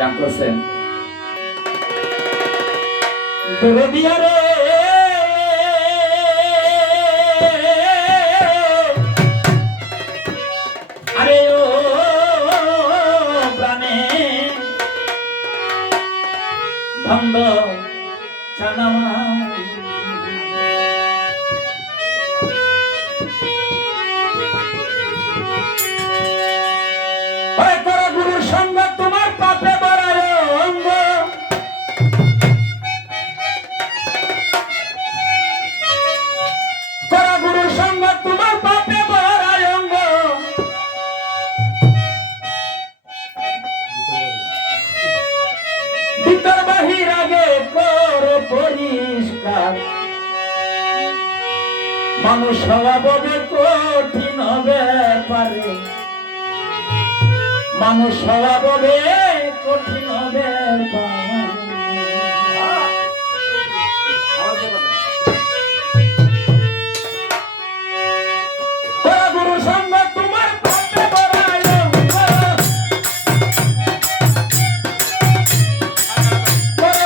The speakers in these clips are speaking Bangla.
গান করছেন দরদিয়া রে আরে ও প্রাণে ভঙ্গ জানামা গুরুর সঙ্গ তোমার পাপে বড়ায় অঙ্গ করা গুরুর সঙ্গ তোমার পাপে বড়ায় অঙ্গ ভিতর বাহির আগে করো পরিষ্কার মানুষ হওয়া বড় কঠিন ব্যাপারে মানুষ হওয়া বলে কঠিন ব্যাপার গুরু সঙ্গ তোমার পাপে বড়ায় অঙ্গ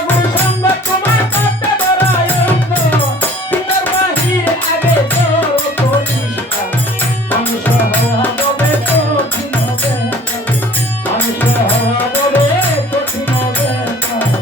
গুরু সঙ্গ তোমার পাপে বড়ায় অঙ্গ ভিতর বাহির আগে তোর পরিষ্কার মানুষ হওয়া বলে কঠিন ব্যাপার মানুষ হওয়া বলে কঠিন ব্যাপার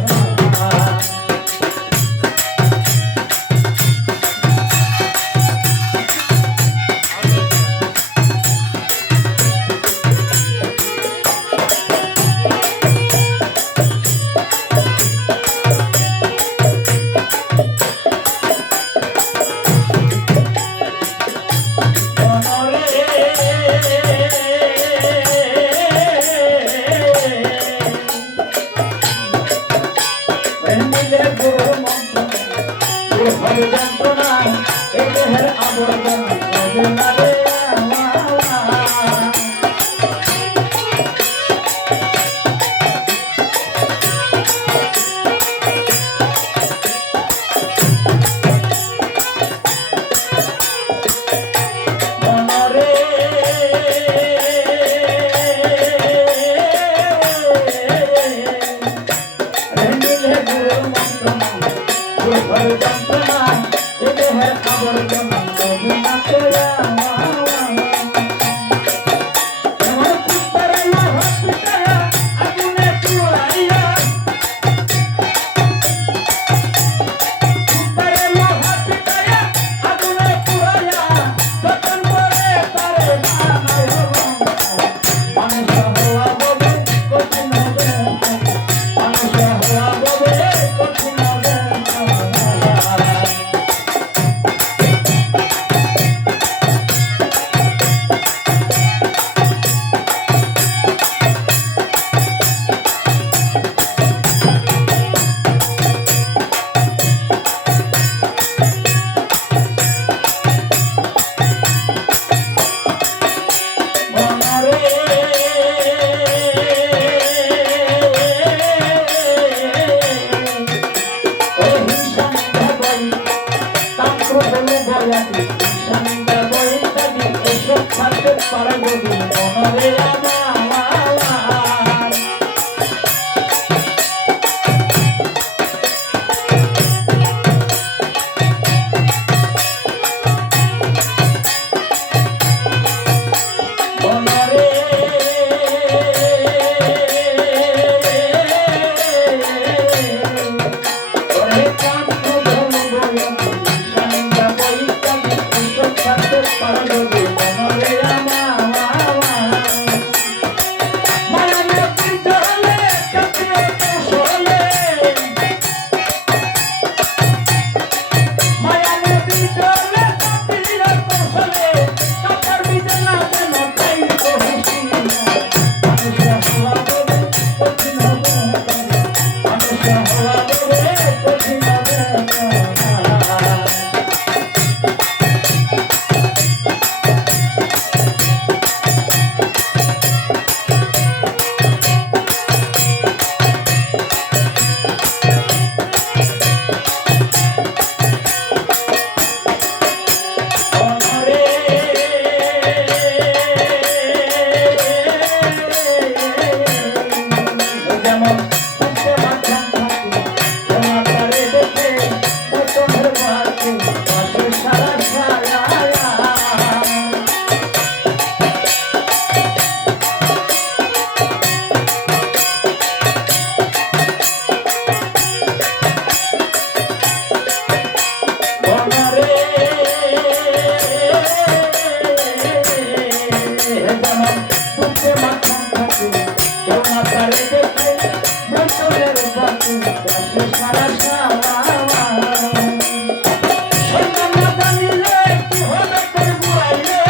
যারে দেখে বছরের বাকি দেশে সারা সারা সন্তান না জানিলে কি হবে তোর বুড়াইলে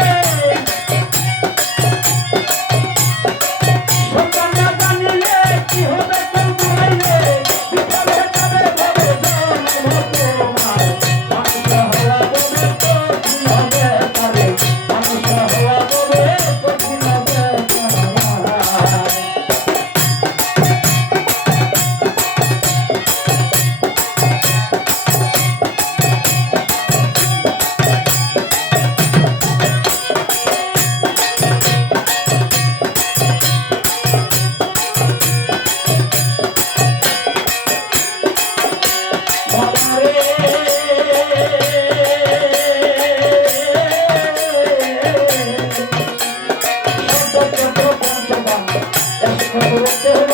সন্তান না জানিলে কি হবে তোর বুড়াইলে বিফলে যাবে ভবে জন্ম তোমার মানুষ হওয়া বলে কঠিন হবে তারে মানুষ হওয়া বলে কঠিন হবে Thank you.